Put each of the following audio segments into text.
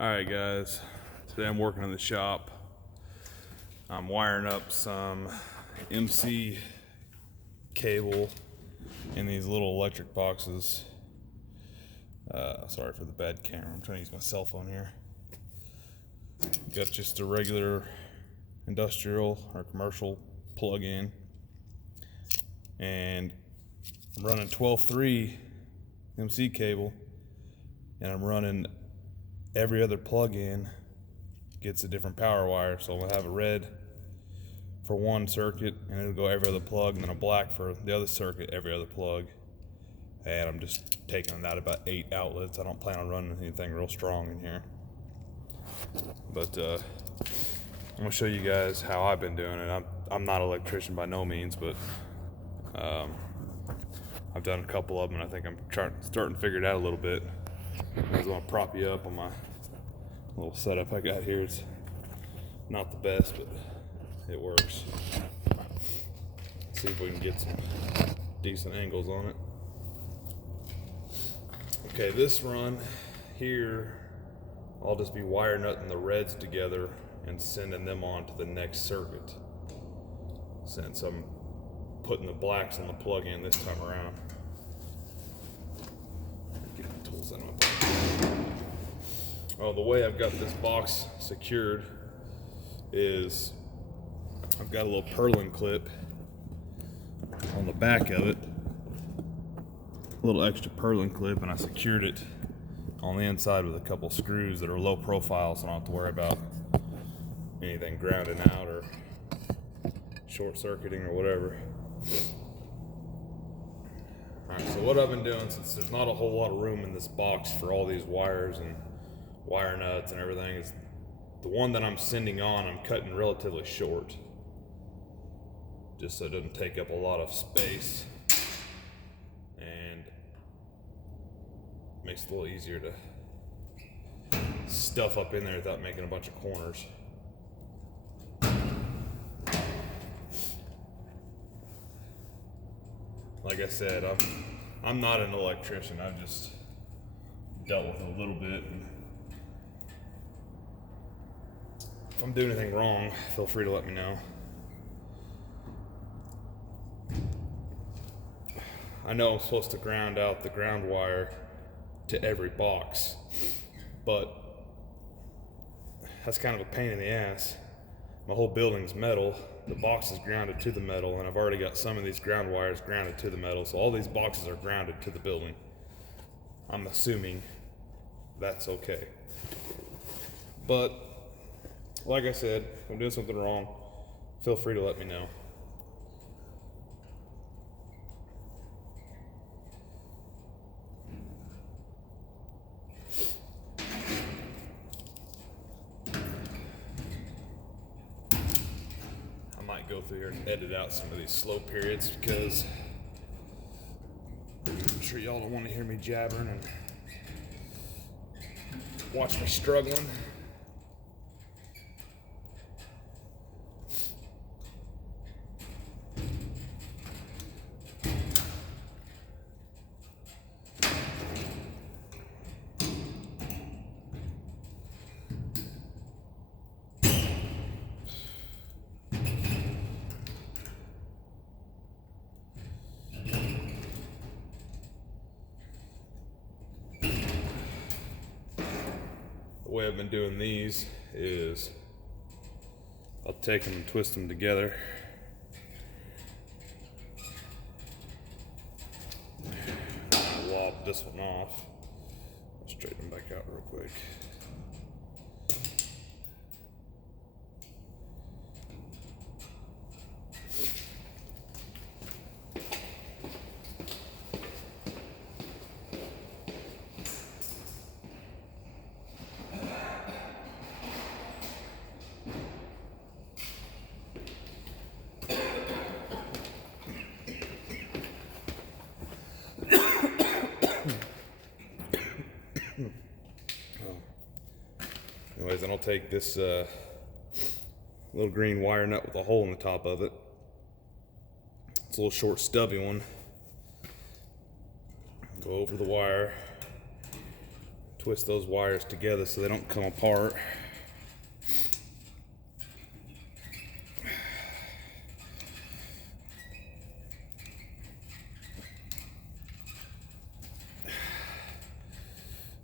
Alright guys, today I'm working in the shop. I'm wiring up some MC cable in these little electric boxes. Sorry for the bad camera, I'm trying to use my cell phone here. Got just a regular industrial or commercial plug-in, and I'm running 12.3 MC cable, and I'm running every other plug-in gets a different power wire. So I'm gonna have a red for one circuit and it'll go every other plug, and then a black for the other circuit, every other plug. And I'm just taking out about 8 outlets. I don't plan on running anything real strong in here, but I'm gonna show you guys how I've been doing it. I'm not an electrician by no means, but I've done a couple of them, and I think I'm starting to figure it out a little bit. I just want to prop you up on my little setup I got here. It's not the best, but it works. Let's see if we can get some decent angles on it. Okay, this run here, I'll just be wire nutting the reds together and sending them on to the next circuit, since I'm putting the blacks on the plug-in this time around. Get the tools out of my pocket. Oh, the way I've got this box secured is I've got a little purlin clip on the back of it, a little extra purlin clip, and I secured it on the inside with a couple screws that are low profile, so I don't have to worry about anything grounding out or short circuiting or whatever. Alright, so what I've been doing, since there's not a whole lot of room in this box for all these wires and wire nuts and everything, is the one that I'm sending on, I'm cutting relatively short, just so it doesn't take up a lot of space and makes it a little easier to stuff up in there without making a bunch of corners. Like I said, I'm not an electrician. I've just dealt with it a little bit. And if I'm doing anything wrong, feel free to let me know. I know I'm supposed to ground out the ground wire to every box, but that's kind of a pain in the ass. My whole building's metal. The box is grounded to the metal, and I've already got some of these ground wires grounded to the metal, so all these boxes are grounded to the building. I'm assuming that's okay. But like I said, if I'm doing something wrong, feel free to let me know. I might go through here and edit out some of these slow periods, because I'm sure y'all don't want to hear me jabbering and watch me struggling. The way I've been doing these is I'll take them and twist them together. I'll lob this one off. I'll straighten them back out real quick. Anyways, then I'll take this little green wire nut with a hole in the top of it. It's a little short stubby one. Go over the wire, twist those wires together so they don't come apart.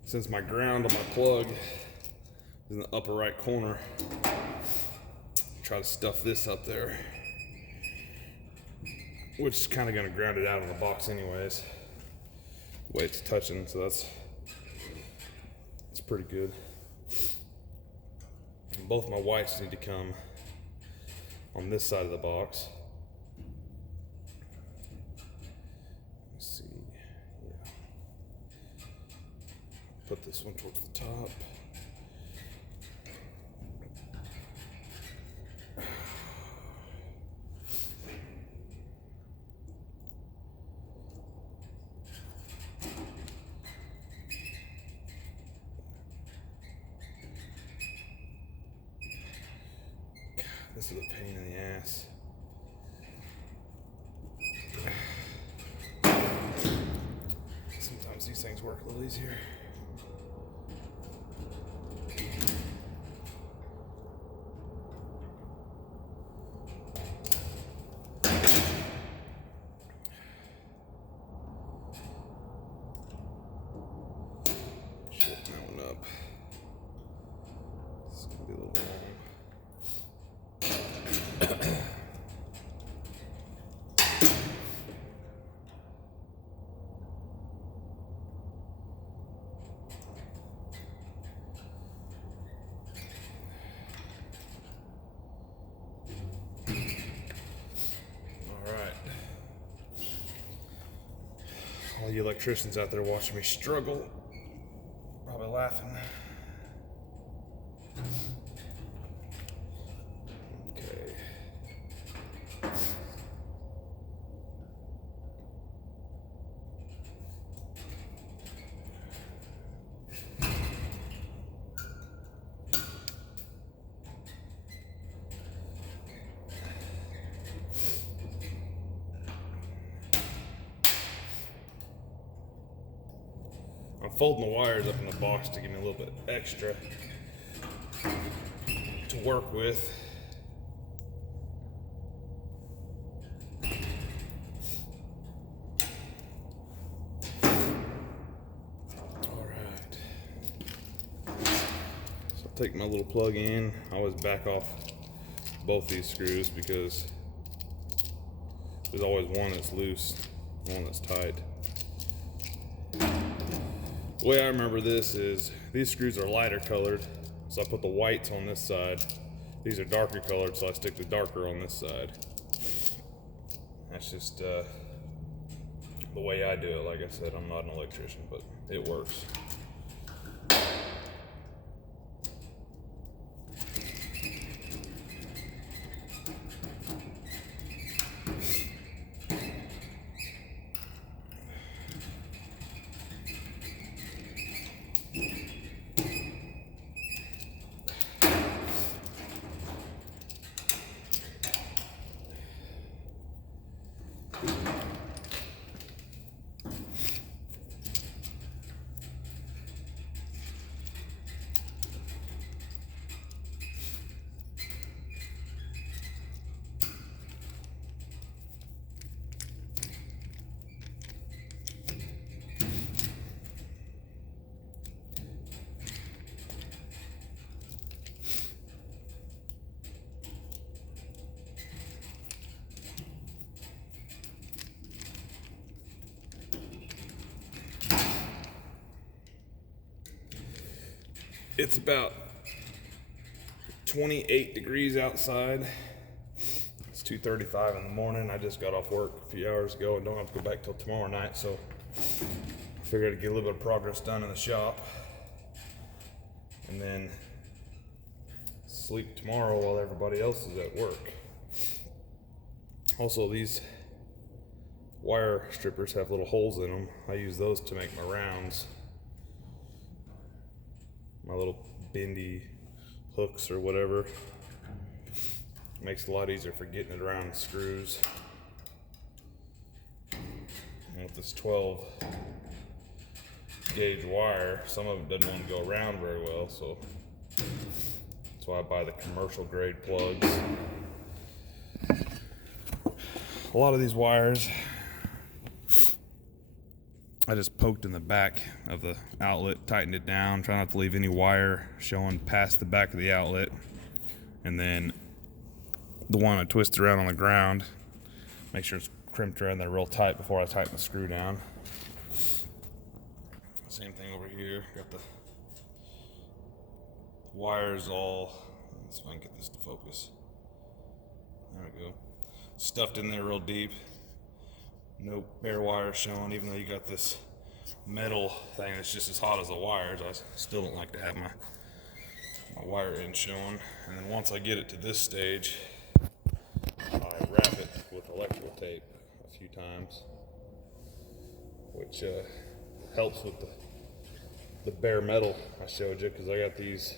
Since my ground on my plug is in the upper right corner, try to stuff this up there, which is kind of going to ground it out of the box anyways, the way it's touching, so it's pretty good. And both my whites need to come on this side of the box. Let's see, yeah. Put this one towards the top. This is a pain in the ass. Sometimes these things work a little easier. Shit, that one up. This is gonna be a little long. All you electricians out there watching me struggle, probably laughing. Okay. I'm folding the wires up in the box to give me a little bit extra to work with. All right. So I'll take my little plug in. I always back off both these screws because there's always one that's loose, one that's tight. The way I remember this is these screws are lighter colored, so I put the whites on this side. These are darker colored, so I stick the darker on this side. That's just the way I do it. Like I said, I'm not an electrician, but it works. It's about 28 degrees outside. It's 2:35 in the morning. I just got off work a few hours ago and don't have to go back till tomorrow night, so I figured I'd get a little bit of progress done in the shop and then sleep tomorrow while everybody else is at work. Also, these wire strippers have little holes in them. I use those to make my rounds. My little bendy hooks or whatever. Makes it a lot easier for getting it around the screws. And with this 12 gauge wire. Some of it doesn't want to go around very well, so that's why I buy the commercial grade plugs. A lot of these wires, I just poked in the back of the outlet, tightened it down, try not to leave any wire showing past the back of the outlet. And then the one I twist around on the ground, make sure it's crimped around there real tight before I tighten the screw down. Same thing over here, got the wires all, let's see if I can get this to focus. There we go. Stuffed in there real deep. No bare wires showing, even though you got this metal thing that's just as hot as the wires. I still don't like to have my wire end showing. And then once I get it to this stage, I wrap it with electrical tape a few times, which helps with the bare metal I showed you, because I got these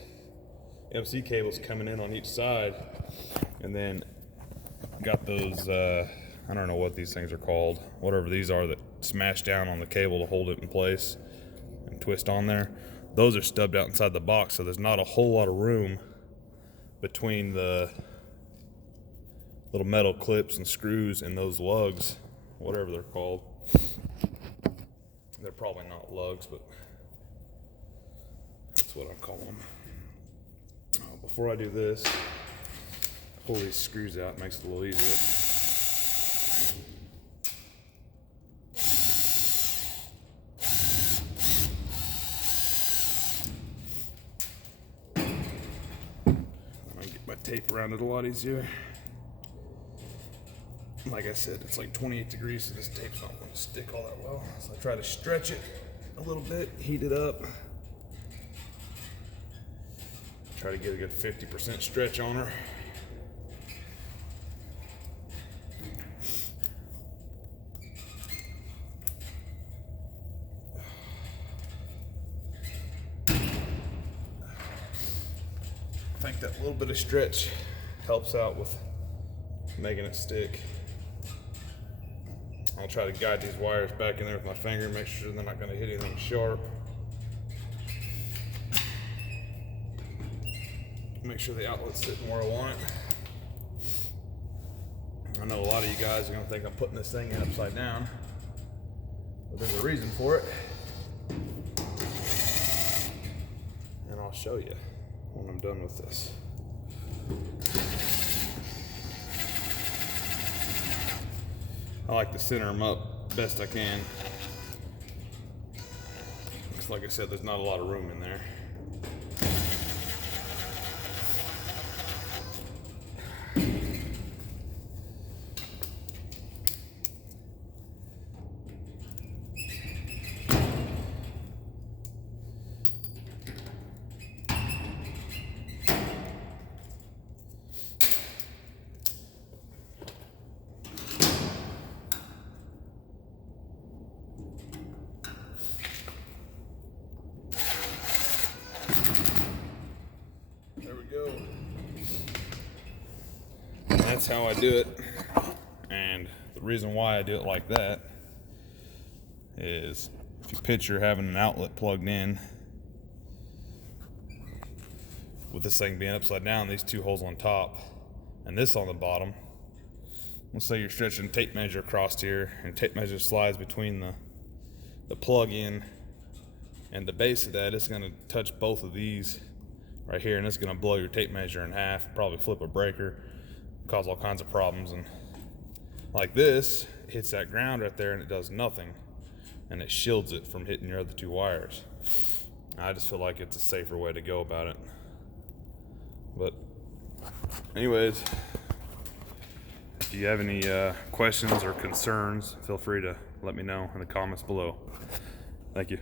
MC cables coming in on each side, and then got those I don't know what these things are called, whatever these are that smash down on the cable to hold it in place and twist on there. Those are stubbed out inside the box, so there's not a whole lot of room between the little metal clips and screws and those lugs, whatever they're called. They're probably not lugs, but that's what I call them. Before I do this, pull these screws out, makes it a little easier. I get my tape around it a lot easier. Like I said, it's like 28 degrees, so this tape's not going to stick all that well. So I try to stretch it a little bit, heat it up. Try to get a good 50% stretch on her. I think that little bit of stretch helps out with making it stick. I'll try to guide these wires back in there with my finger, make sure they're not going to hit anything sharp. Make sure the outlet's sitting where I want it. I know a lot of you guys are going to think I'm putting this thing in upside down, but there's a reason for it. And I'll show you when I'm done with this. I like to center them up best I can. Because like I said, there's not a lot of room in there. Go. And that's how I do it. And the reason why I do it like that is if you picture having an outlet plugged in with this thing being upside down, these two holes on top and this on the bottom. Let's say you're stretching a tape measure across here, and tape measure slides between the plug in and the base of that. It's going to touch both of these right here, and it's going to blow your tape measure in half, probably flip a breaker, cause all kinds of problems. And like this, it hits that ground right there and it does nothing, and it shields it from hitting your other two wires. I just feel like it's a safer way to go about it. But anyways, if you have any questions or concerns, feel free to let me know in the comments below. Thank you.